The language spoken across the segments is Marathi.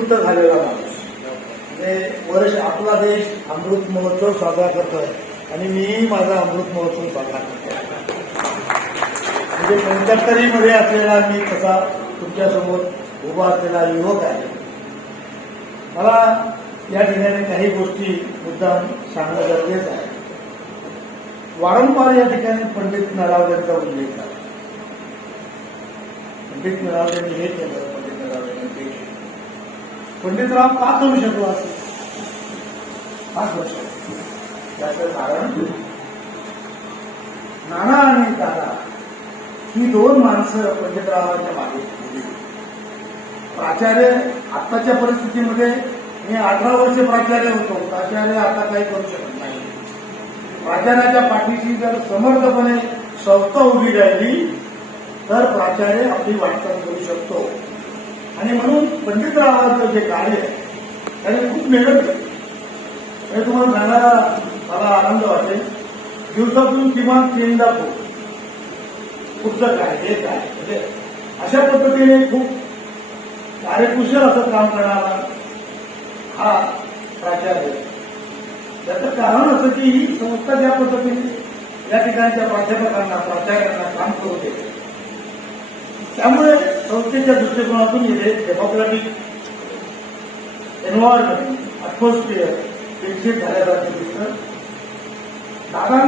झालेला माणूस म्हणजे वर्ष आपला देश अमृत महोत्सव साजरा करतोय आणि मीही माझा अमृत महोत्सव साजरा करतोय. म्हणजे 75 मध्ये असलेला मी तसा तुमच्यासमोर उभा असलेला युवक आहे. मला या ठिकाणी काही गोष्टी मुद्दाम सांगणं गरजेचं आहे. वारंवार या ठिकाणी पंडित नरावलेंचा उल्लेख झाला. पंडित नरावलेंनी हे केलं, पंडित नरावलेंनी ते केलं. पंडितराव का करू शकलो असं का करू शकतो त्याचं कारण नाना आणि दादा ही दोन माणसं पंडितरावांच्या मागे होती. प्राचार्य आत्ताच्या परिस्थितीमध्ये मी 18 वर्ष प्राचार्य होतो. प्राचार्य आता काही करू शकत नाही. प्राचार्याच्या पाठीशी जर समर्थपणे संस्था उभी राहिली तर प्राचार्य आपली वाटचाल करू शकतो. आणि म्हणून पंडितरावांचं जे कार्य आहे त्याने खूप मेहनत केली. हे तुम्हाला सांगायला मला आनंद वाटेल. दिवसातून किमान 3दा पुस्तक आहे, हे काय म्हणजे अशा पद्धतीने खूप कार्यकुशल असं काम करणारा हा प्राचार्य. त्याचं कारण असं की ही संस्था ज्या पद्धतीने या ठिकाणच्या प्राध्यापकांना प्राचार्यांना काम करू देते त्यामुळे संस्थेच्या दृष्टिकोनातून इथे डेमोक्रॅटिक एन्व्हायरमेंट अॅटमॉस्फिअर विकसित झाल्यासारखं दिसतं. दादा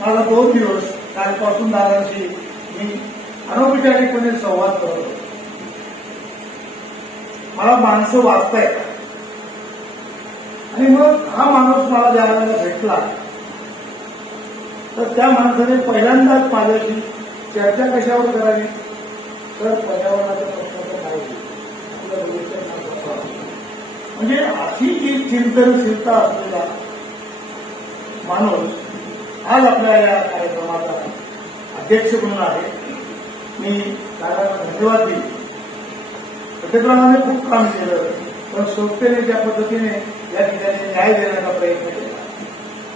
मला 2 दिवस कालपासून दादांशी मी अनौपचारिकपणे संवाद करत होतो. मला माणसं वाचतायत आणि मग हा माणूस मला ज्या वेळेला भेटला तर त्या माणसाने पहिल्यांदाच माझ्याशी चर्चा कशावर करावी तर पर्यावरणाच्या प्रश्नाचं काय आपल्या भविष्यात म्हणजे अशी जी चिंतनशीलता असलेला माणूस आज आपल्या या कार्यक्रमाचा अध्यक्ष म्हणून आहे. मी त्याला धन्यवाद देईन. पंडितरावांनी खूप काम केलं पण संस्थेने ज्या पद्धतीने या ठिकाणी न्याय देण्याचा प्रयत्न केला,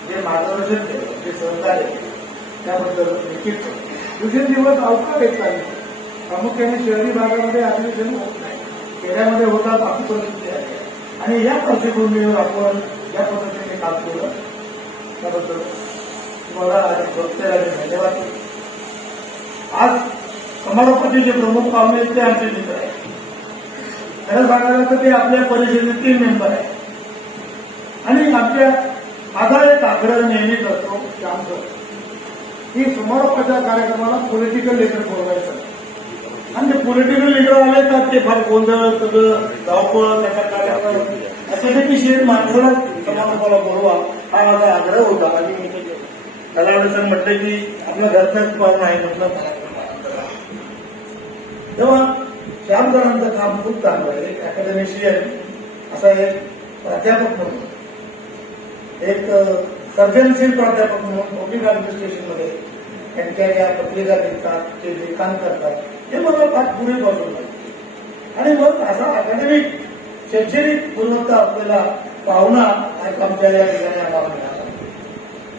जे मार्गदर्शन केलं, जे सहकार्य त्याबद्दल निश्चित दिवसेंदिवस अवकाळ येत चालली. प्रामुख्याने शहरी भागामध्ये अधिवेशन होत नाही, खेड्यामध्ये होतात अशी परिस्थिती आहे. आणि या पार्श्वभूमीवर आपण या पद्धतीने काम केलं त्याबद्दल तुम्हाला आणि संस्थेला धन्यवाद. आज समारोपाचे जे प्रमुख पाहुणे आहेत ते आमचे मित्र आहेत. खरं सांगायला तर ते आपल्या परिषदेतील मेंबर आहेत. आणि आमच्या माझा एक आग्रह नेहमी करतो की आमचं की समारोपाच्या कार्यक्रमाला पॉलिटिकल लीडर बोलवायचं. आणि पॉलिटिकल लीडर आले तर ते फार गोंधळ सगळं धावपळ त्याच्या कार्यक्रम याच्यासाठी शेत माणसाला समारोपाला बोलवा हा माझा आग्रह होता. आणि कलावडेसर म्हटलं की आपल्या घरचाच पाहुणा आहे म्हटलं. तेव्हा श्यामकरांचं काम खूप चांगलं आहे. एक अकॅडमिशियन असा एक प्राध्यापक म्हणून एक सर्जनशील प्राध्यापक म्हणून पब्लिक ऍडमिनिस्ट्रेशनमध्ये त्यांच्या या पत्रिका लिहितात, ते लिखाण करतात, हे मला फार पुढे बसून लागते. आणि मग असा अकॅडमिक शैक्षणिक गुणवत्ता असलेला पाहुणा आज आमच्या या ठिकाणी आम्हाला मिळाला.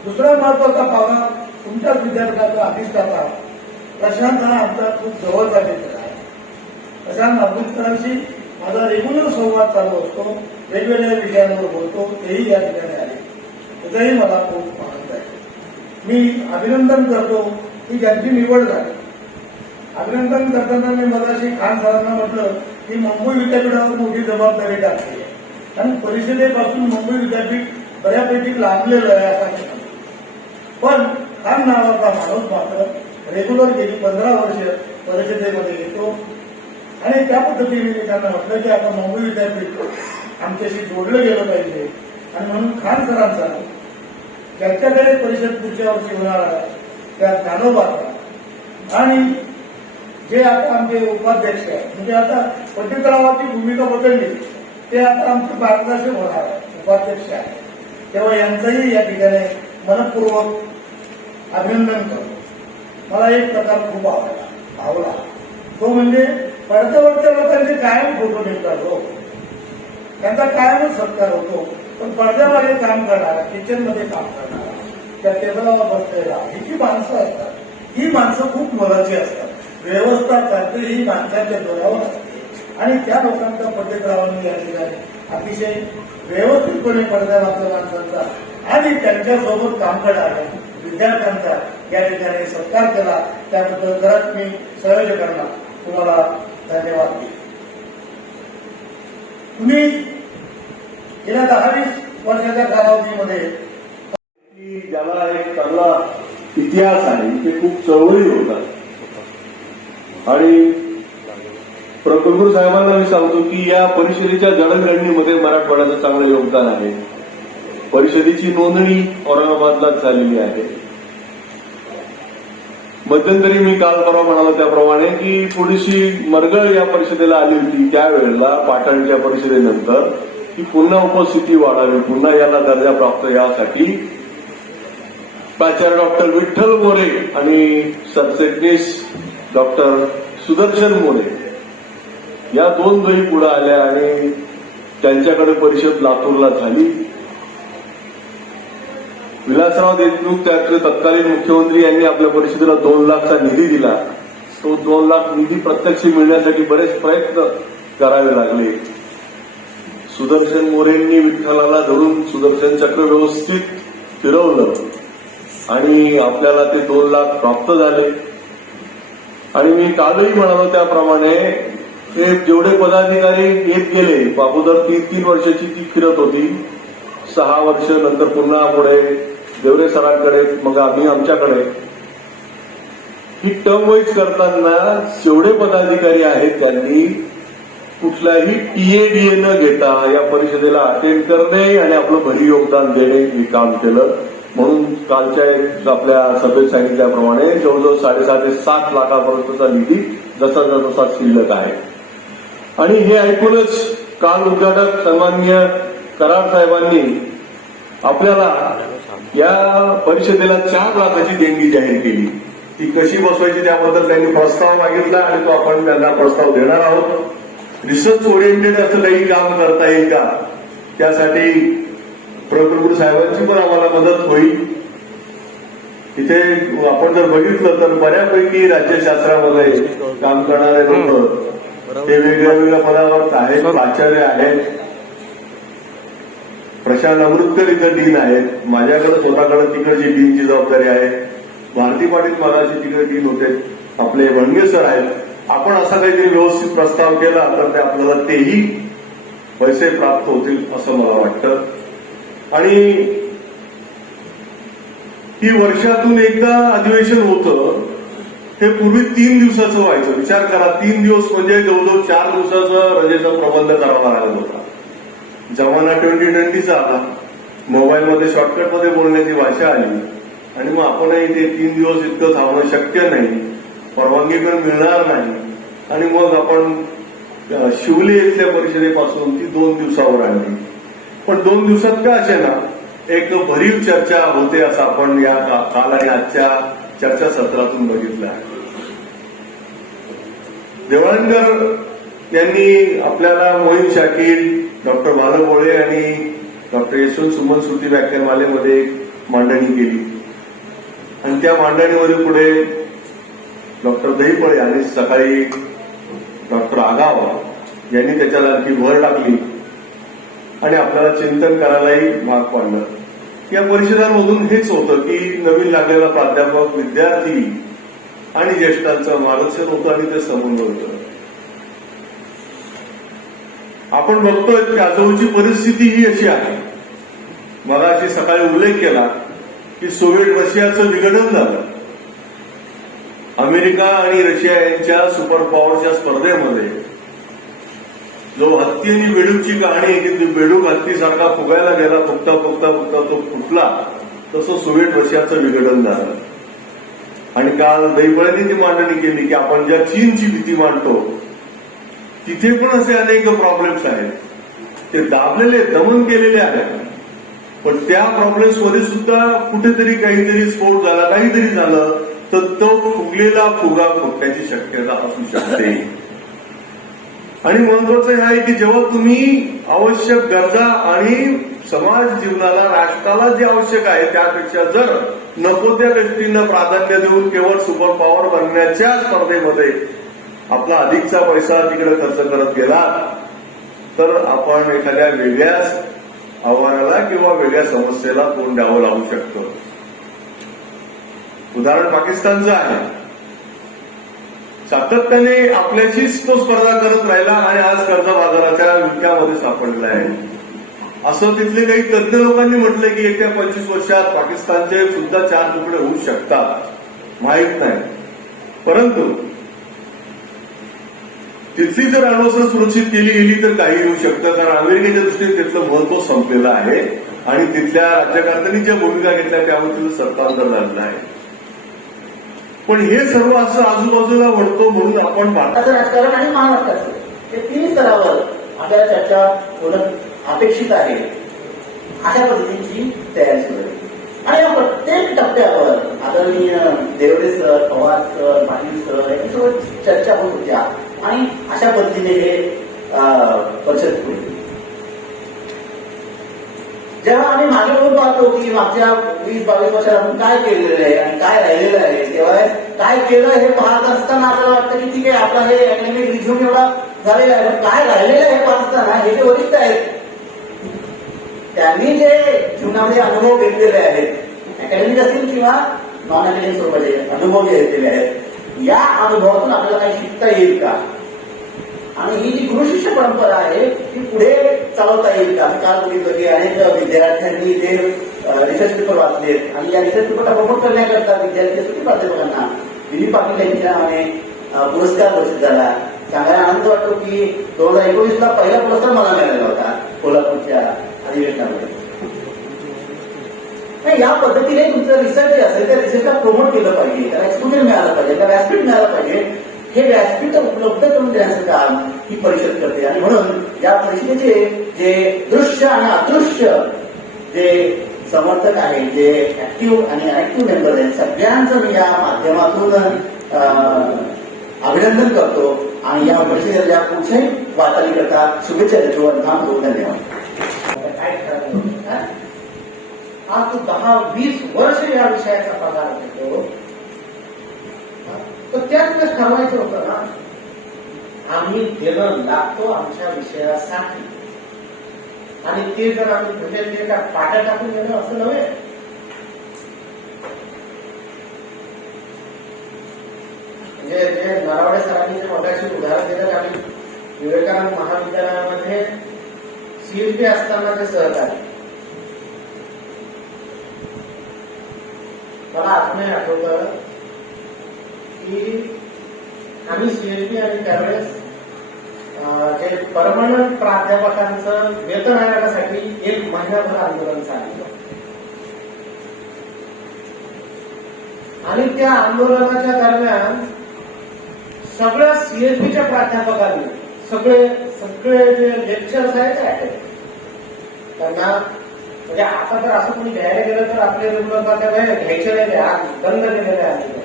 दुसरा महत्वाचा पाहुणा तुमच्याच विद्यार्थ्याचा अधिष्ठाता प्रशांत हा आमचा खूप जवळचा मित्र आहे. प्रशांत अभ्यासकारांशी माझा रेग्युलर संवाद चालू असतो, वेगवेगळ्या विषयांवर बोलतो, तेही या ठिकाणी आले. त्याचाही मला खूप आनंद आहे. मी अभिनंदन करतो की ज्यांची निवड झाली. अभिनंदन करताना मी मगाशी खान सरांना म्हटलं की मुंबई विद्यापीठावर मोठी जबाबदारी टाकली आहे. कारण परिषदेपासून मुंबई विद्यापीठ बऱ्यापैकी लांबलेलं आहे असं. पण खान नावाचा माणूस मात्र रेग्युलर गेली 15 वर्ष परिषदेमध्ये येतो. आणि त्या पद्धतीने मी त्यांना म्हटलं की आता मुंबई विद्यापीठ आमच्याशी जोडलं गेलं पाहिजे. आणि म्हणून खान सरांचा ज्यांच्याकडे परिषद पुढच्या वर्षी होणार आहे त्या ज्ञानोबाचा आणि जे आता आमचे उपाध्यक्ष आहेत म्हणजे आता पंडितरावाची भूमिका बदलली ते आता आमचे मार्गदर्शक होणार आहे, उपाध्यक्ष आहे. तेव्हा यांचंही या ठिकाणी मनपूर्वक अभिनंदन करतो. मला एक प्रकार खूप आवडला तो म्हणजे पडद्यावरच्या लोकांचे कायम फोटो निघतात हो, त्यांचा कायमच सत्कार होतो. पण पडद्यामध्ये काम करणारा, किचनमध्ये काम करणारा, त्या टेबलावर बसलेला ही जी माणसं असतात ही माणसं खूप मोलाची असतात. व्यवस्था करते ही माणसाच्या जोरावर असते. आणि त्या लोकांचा पंडितरावांनी या ठिकाणी अतिशय व्यवस्थितपणे पडद्या माणसांचा आणि त्यांच्यासोबत काम करणाऱ्या विद्यार्थ्यांचा या ठिकाणी सत्कार केला. त्याबद्दल खरंच मी संयोजकांना तुम्हाला धन्यवाद देतो. तुम्ही गेल्या 10-20 वर्षाच्या कालावधीमध्ये ज्याला एक चांगला इतिहास आहे, ते खूप चळवळी होतात. आणि प्रकुलगुरू साहेबांना मी सांगतो की या परिषदेच्या जडणघडणीमध्ये मराठवाड्याचं चांगलं योगदान आहे. परिषदेची नोंदणी औरंगाबादलाच झालेली आहे. मध्यंतरी मी काल परवा म्हणालो त्याप्रमाणे की थोडीशी मरगळ या परिषदेला आली होती. त्यावेळेला पाटणच्या परिषदेनंतर की पुन्हा उपस्थिती वाढावी, पुन्हा याला दर्जा प्राप्त यासाठी प्राचार्य डॉक्टर विठ्ठल मोरे आणि सरचिटणीस डॉक्टर सुदर्शन मोरे या दोन बाई पुढे आल्या आणि त्यांच्याकडे परिषद लातूरला झाली. विलासराव देशमुख त्याचे तत्कालीन मुख्यमंत्री यांनी आपल्या परिषदेला 2 लाखचा निधी दिला. तो 2 लाख निधी प्रत्यक्ष मिळण्यासाठी बरेच प्रयत्न करावे लागले. सुदर्शन मोरेंनी विठ्ठलाला धरून सुदर्शन चक्र व्यवस्थित फिरवलं आणि आपल्याला ते 2 लाख प्राप्त झाले. आणि मी कालही म्हणालो त्याप्रमाणे हे जेवढे पदाधिकारी येत गेले, अगोदर 3 वर्षाची ती फिरत होती, 6 वर्ष नंतर पुन्हा पुढे देवरे सरांकडे, मग आम्ही आमच्याकडे. ही टर्म वाईज करताना जेवढे पदाधिकारी आहेत त्यांनी कुठलाही टीएडीए न घेता या परिषदेला अटेंड करणे आणि आपलं भरी योगदान देणे हे काम केलं. म्हणून कालच्या आपल्या सभेत सांगितल्याप्रमाणे जवळजवळ 6.5 ते 7 लाखापर्यंतचा निधी जसा शिल्लक आहे. आणि हे ऐकूनच काल उद्घाटक सन्माननीय कराड साहेबांनी आपल्याला या परिषदेला 4 लाखाची देणगी जाहीर केली. ती कशी बसवायची त्याबद्दल त्यांनी प्रस्ताव मागितला आणि तो आपण त्यांना प्रस्ताव देणार आहोत. रिसर्च ओरिएंटेड असं काही काम करता येईल का, त्यासाठी प्रकुलगुरू साहेबांची पण आम्हाला मदत होईल. इथे आपण जर बघितलं तर बऱ्यापैकी राज्यशास्त्रामध्ये काम करणारे लोक ते वेगळ्या पदावर आहेत. प्राचार्य आहेत, प्रशांत अमृतकर इथं डीन आहेत, माझ्याकडे स्वतःकडे तिकडची डीनची जबाबदारी आहे. भारती पाटील मगाशी तिकडे डीन होते, आपले वणगे सर आहेत. आपण असा काहीतरी व्यवस्थित प्रस्ताव केला तर ते आपल्याला तेही पैसे प्राप्त होतील असं मला वाटतं. आणि ही वर्षातून एकदा अधिवेशन होतं, हे पूर्वी 3 दिवसाचं व्हायचं. विचार करा, 3 दिवस म्हणजे जवळजवळ 4 दिवसाचा रजेचा प्रबंध करावा लागत होता. जमाना 2020चा आला, मोबाईलमध्ये शॉर्टकटमध्ये बोलण्याची भाषा आली आणि मग आपणही ते 3 दिवस इतकं थांबणं शक्य नाही, परवानगी पण मिळणार नाही. आणि मग आपण शिवले इथल्या परिषदेपासून ती 2 दिवसावर आणली. पण 2 दिवसात का असेना एक भरीव चर्चा होते असं आपण या काल आणि आजच्या चर्चासत्रातून बघितलं आहे. देवळणकर यांनी आपल्याला मोहीम शाकीर, डॉक्टर भालभोळे आणि डॉक्टर यशवंत सुमन श्रुती व्याख्यानमालेमध्ये मांडणी केली आणि त्या मांडणीमध्ये पुढे डॉक्टर दहीपळे आणि सकाळी डॉक्टर आगाव यांनी त्याच्यात आणखी भर टाकली आणि आपल्याला चिंतन करायलाही भाग पाडलं. या परिषदांमधून हेच होतं की नवीन लागलेला प्राध्यापक, विद्यार्थी आणि ज्येष्ठांचं मार्गदर्शन होतं आणि ते समन्वय होतं. आपण बघतोय की आजूबाजूची परिस्थिती ही अशी आहे. मगाशी सकाळी उल्लेख केला की सोव्हिएट रशियाचं विघटन झालं. अमेरिका आणि रशिया यांच्या सुपर पॉवरच्या स्पर्धेमध्ये जो हत्ती आणि बेडूकची कहाणी आहे की बेडूक हत्तीसारखा फुगायला गेला, फुगता फुगता फुगता तो फुटला, तसं सोव्हिएट रशियाचं विघटन झालं. आणि काल दहीपळ्यांनी ती मांडणी केली की आपण ज्या चीनची भीती मांडतो तिथे पण असे अनेक प्रॉब्लेम्स आहेत, ते दाबलेले, दमन केलेले आहेत. पण त्या प्रॉब्लेम्समध्ये सुद्धा कुठेतरी काहीतरी स्फोट झाला, काहीतरी झालं तर तो फुगलेला फुगा फुटण्याची शक्यता असू शकते. आणि महत्वाचं हे आहे की जेव्हा तुम्ही आवश्यक गरजा आणि समाज जीवनाला, राष्ट्राला जे आवश्यक आहे त्यापेक्षा जर नको त्या गोष्टींना प्राधान्य देऊन केवळ सुपर पॉवर बनण्याच्या स्पर्धेमध्ये आपला अधिकचा पैसा तिकडे खर्च करत गेला तर आपण एखाद्या वेगळ्याच आव्हानाला किंवा वेगळ्या समस्येला तोंड द्यावं लागू शकतं. उदाहरण पाकिस्तानचं आहे. सातत्याने आपल्याशीच तो स्पर्धा करत राहिला आणि आज कर्ज बाजाराच्या विळख्यामध्ये सापडला आहे. असं तिथले काही तज्ञ लोकांनी म्हटलं की येत्या 25 वर्षात पाकिस्तानचे सुद्धा 4 तुकडे होऊ शकतात, माहीत नाही. परंतु तिथली जर अण्वस्त्र सुरक्षित केली गेली तर काही होऊ शकतं, कारण अमेरिकेच्या दृष्टीने तिथलं महत्व संपलेलं आहे आणि तिथल्या राज्यकर्त्यांनी ज्या भूमिका घेतल्या त्यावर तिथं सत्तांतर झालेलं आहे. पण हे सर्व असं आजूबाजूला वाढतो म्हणून आपण भारताचं राजकारण आणि महाराष्ट्राचं हे तिन्ही स्तरावर आपल्याला चर्चा होणं अपेक्षित आहे. अशा पद्धतीची तयारी सुरू आहे आणि या प्रत्येक टप्प्यावर आदरणीय Deore sir, Pawar sir, Patil sir यांच्यासोबत चर्चा होत होत्या आणि अशा पद्धतीने हे परिषद होईल. जेव्हा आम्ही मागे बघून पाहतो की मागच्या 20-22 वर्षात आपण काय केलेलं आहे आणि काय राहिलेलं आहे, तेव्हा काय केलं हे पाहत असताना आपल्याला वाटतं की ठीक आहे आपला हे अकॅडमिक रिझ्यूम एवढा झालेला आहे, पण काय राहिलेलं आहे पाहत असताना हे जे वरिष्ठ आहेत त्यांनी जे जीवनामध्ये अनुभव घेतलेले आहेत, अकॅडमिक असतील किंवा नॉन अकॅडमिक स्वरूपाचे अनुभव जे घेतलेले आहेत, या अनुभवातून आपल्याला काही शिकता येईल का आणि ही जी गुरुशिष्य परंपरा आहे ती पुढे चालवता येईल का. काल बघितलं की अनेक विद्यार्थ्यांनी जे रिसर्च पेपर वाचलेत आणि या रिसर्च पेपरला प्रमोट करण्याकरता विद्यार्थी सुटी प्राध्यापकांना विनी पाटील यांच्या नावाने पुरस्कार घोषित झाला. सांगायला आनंद वाटतो की 2019ला पहिला पुरस्कार मला मिळालेला होता कोल्हापूरच्या अधिवेशनामध्ये. या पद्धतीने तुमचं रिसर्च जे असेल त्या रिसर्चला प्रमोट केलं पाहिजे, त्याला एक्सपोजर मिळालं पाहिजे, त्याला व्यासपीठ मिळालं पाहिजे. हे व्यासपीठ उपलब्ध करून देण्याचं काम ही परिषद करते आणि म्हणून या परिषदेचे जे दृश्य आणि अदृश्य जे समर्थक आहेत, जे ऍक्टिव्ह आणि अनऍक्टिव्ह मेंबर आहेत, सगळ्यांचं मी या माध्यमातून अभिनंदन करतो आणि या परिषदेच्या पुढच्याही वाटचालीकरता शुभेच्छा देतो आणि थांबतो. धन्यवाद. काय ठरवलं आज 10-20 वर्ष या विषयाचा पगार घेतो तर त्यातच ठरवायचं होतं ना, आम्ही देणं लागतो आमच्या विषयासाठी आणि ते जर आम्ही भेटेल ते का पाट्या टाकून देणं असं नव्हे. म्हणजे जे नरावडे सरांनी जे मगाशी उदाहरण दिलं आणि विवेकानंद महाविद्यालयामध्ये सीएचबी असतानाचे सहकारी मला अजूनही आठवतं की आम्ही सीएचबी आणि त्यावेळेस जे परमनंट प्राध्यापकांचं वेतन आयोगासाठी 1 महिनाभर आंदोलन चाललं आणि त्या आंदोलनाच्या दरम्यान सगळ्या सीएचबीच्या प्राध्यापकांनी सगळे जे लेक्चर्स आहेत त्यांना म्हणजे आता तर असं कोणी घ्यायला गेलं तर आपले रुग्ण घ्यायचे नाही, बंद केलेले आहे.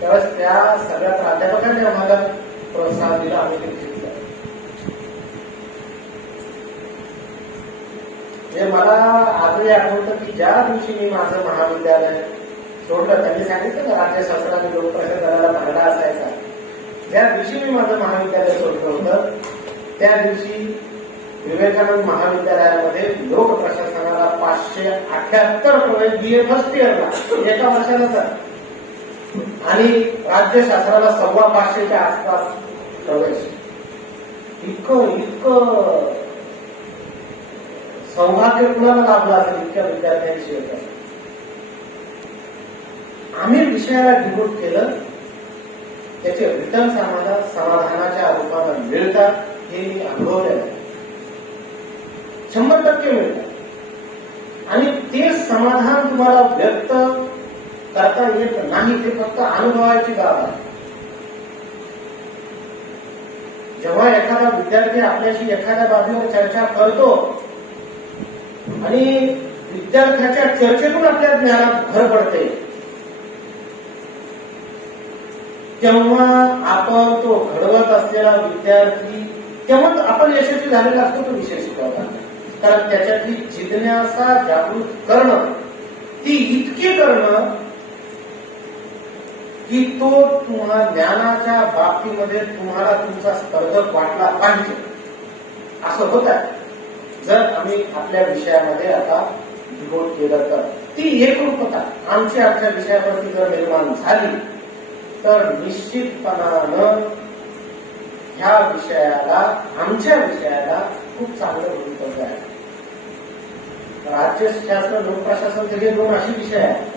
त्यावेळेस त्या सगळ्या प्राध्यापकांनी आम्हाला प्रोत्साहन दिलं, आम्ही ते घेतलं. जे मला आजही आठवतं की ज्या दिवशी मी माझं महाविद्यालय सोडलं, त्यांनी सांगितलं ना राज्यशास्त्र आणि लोकप्रशासनाला भरला असायचा, ज्या दिवशी मी माझं महाविद्यालय सोडलं होतं त्या दिवशी विवेकानंद महाविद्यालयामध्ये लोकप्रशासनाला 578 प्रवेश BA फर्स्ट इयरला एका वर्षानंतर आणि राज्यशास्त्राला 525च्या आसपास प्रवेश. इतकं सौभाग्य कुणाला लाभलं असेल इतक्या विद्यार्थ्यांशी होतं. आम्ही विषयाला डिवोट केलं, त्याचे रिटर्न समाधानाच्या रूपानं मिळतात हे मी अनुभवलेलं आहे. 100% मिळतात आणि ते समाधान तुम्हाला व्यक्त करता येत नाही, ते फक्त अनुभवाची बाब आहे. जेव्हा एखादा विद्यार्थी आपल्याशी एखाद्या बाबीवर चर्चा करतो आणि विद्यार्थ्याच्या चर्चेतून आपल्या ज्ञानात भर पडते, तेव्हा आपण तो घडवत असलेला विद्यार्थी तेव्हा आपण यशस्वी झालेला असतो तो विषय शिकवताना. कारण त्याच्यातली जिज्ञासा जागृत करणं, ती इतकी करणं की तो तुम्हाला ज्ञानाच्या बाबतीमध्ये तुम्हाला तुमचा स्पर्धक वाटला पाहिजे असं होत आहे. जर आम्ही आपल्या विषयामध्ये आता डिवोट केलं तर ती एकरूपता आमच्या विषयावरती जर निर्माण झाली तर निश्चितपणानं ह्या विषयाला आमच्या विषयाला खूप चांगलं भवितव्य आहे. राज्यशास्त्र लोकप्रशासन हे दोन असे विषय आहेत.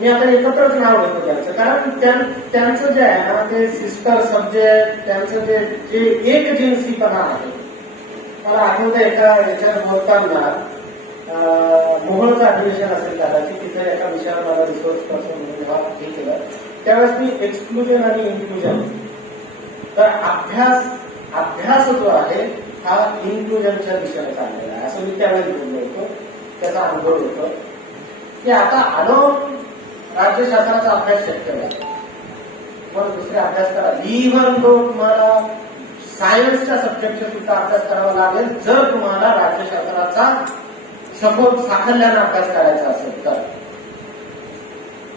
मी आता एकत्रच नाव घेतो त्यांचं, कारण त्यांचं जे आहे ना ते सिस्टर सब्जेक्ट, त्यांचं जे एक जिन्सीपणा आहे. मला आठवतं एका याच्यात बोलताना मोहोळचं अधिवेशन असेल कदाचित, तिथे एका विषयावर मला रिसोर्स पर्सन म्हणून जेव्हा हे केलं त्यावेळेस मी एक्सक्लुजन आणि इन्क्लुजन, तर अभ्यास जो आहे हा इन्क्लुजनच्या दिशेने चाललेला आहे असं मी त्यावेळेस बोललो होतो. त्याचा अनुभव होतो की आता आलो राज्यशास्त्राचा अभ्यास शक्य नाही, पण दुसरे अभ्यास करा. इव्हन तो तुम्हाला सायन्सच्या सब्जेक्टचा सुद्धा अभ्यास करावा लागेल जर तुम्हाला राज्यशास्त्राचा सखोल साकल्याने अभ्यास करायचा असेल तर.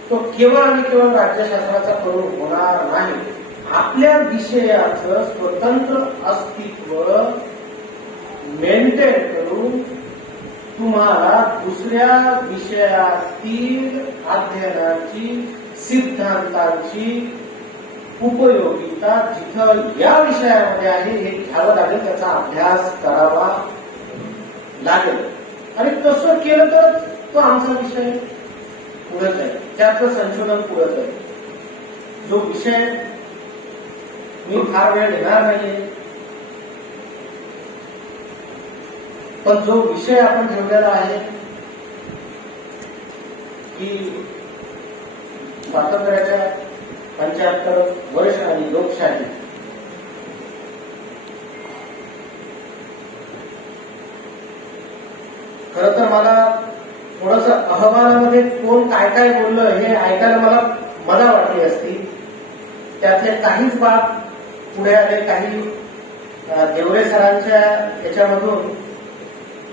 तो केवळ आणि केवळ राज्यशास्त्राचा करून होणार नाही. आपल्या विषयाचं स्वतंत्र अस्तित्व मेंटेन करून तुम्हाला दुसऱ्या विषयातील अध्ययनाची सिद्धांताची उपयोगिता जिथं या विषयामध्ये आहे हे घ्यावं लागेल, त्याचा अभ्यास करावा लागेल. आणि तसं केलं तर तो आमचा विषय पुढेच आहे, त्याचं संशोधन पुढेच आहे. जो विषय मी फार वेळ घेणार नाहीये, पण जो विषय आपण ठेवलेला आहे की स्वातंत्र्याच्या 75 वर्ष आणि लोकशाही, खरं तर मला थोडस अहवालामध्ये कोण काय काय बोललं हे ऐकायला मला मजा वाटली असती. त्यातले काहीच बाब पुढे आले, काही देवरे सरांच्या याच्यामधून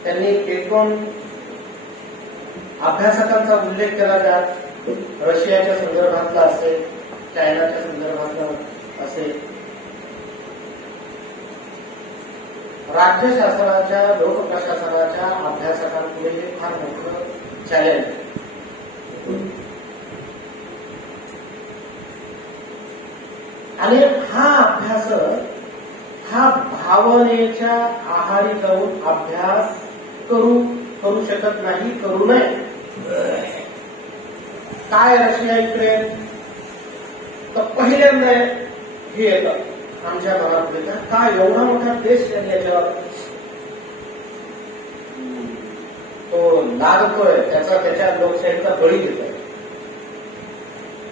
त्यांनी एक दोन अभ्यासकांचा उल्लेख केला, त्यात रशियाच्या संदर्भातला असेल, चायनाच्या संदर्भातला असेल. राज्यशास्त्राच्या लोकप्रशासनाच्या अभ्यासकांपुढे हे फार मोठं चॅलेंज. आणि हा अभ्यास हा भावनेच्या आहारी जाऊन अभ्यास करू शकत नाही, करू नये. काय रशिया युक्रेन तर पहिल्यांदा हे येतं आमच्या मनापुढे, काय एवढा मोठा देश याच्यावर तो लागतोय, त्याच्या लोकशाहीचा बळी घेतोय.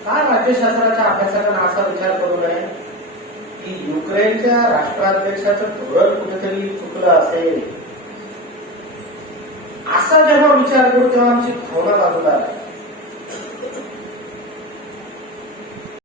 काय राज्यशास्त्राच्या अभ्यासकांना असा विचार करू नये की युक्रेनच्या राष्ट्राध्यक्षाचं धोरण कुठेतरी चुकलं असेल. असा जेव्हा विचार करू तेव्हा आमची भावना बाजूला आहे.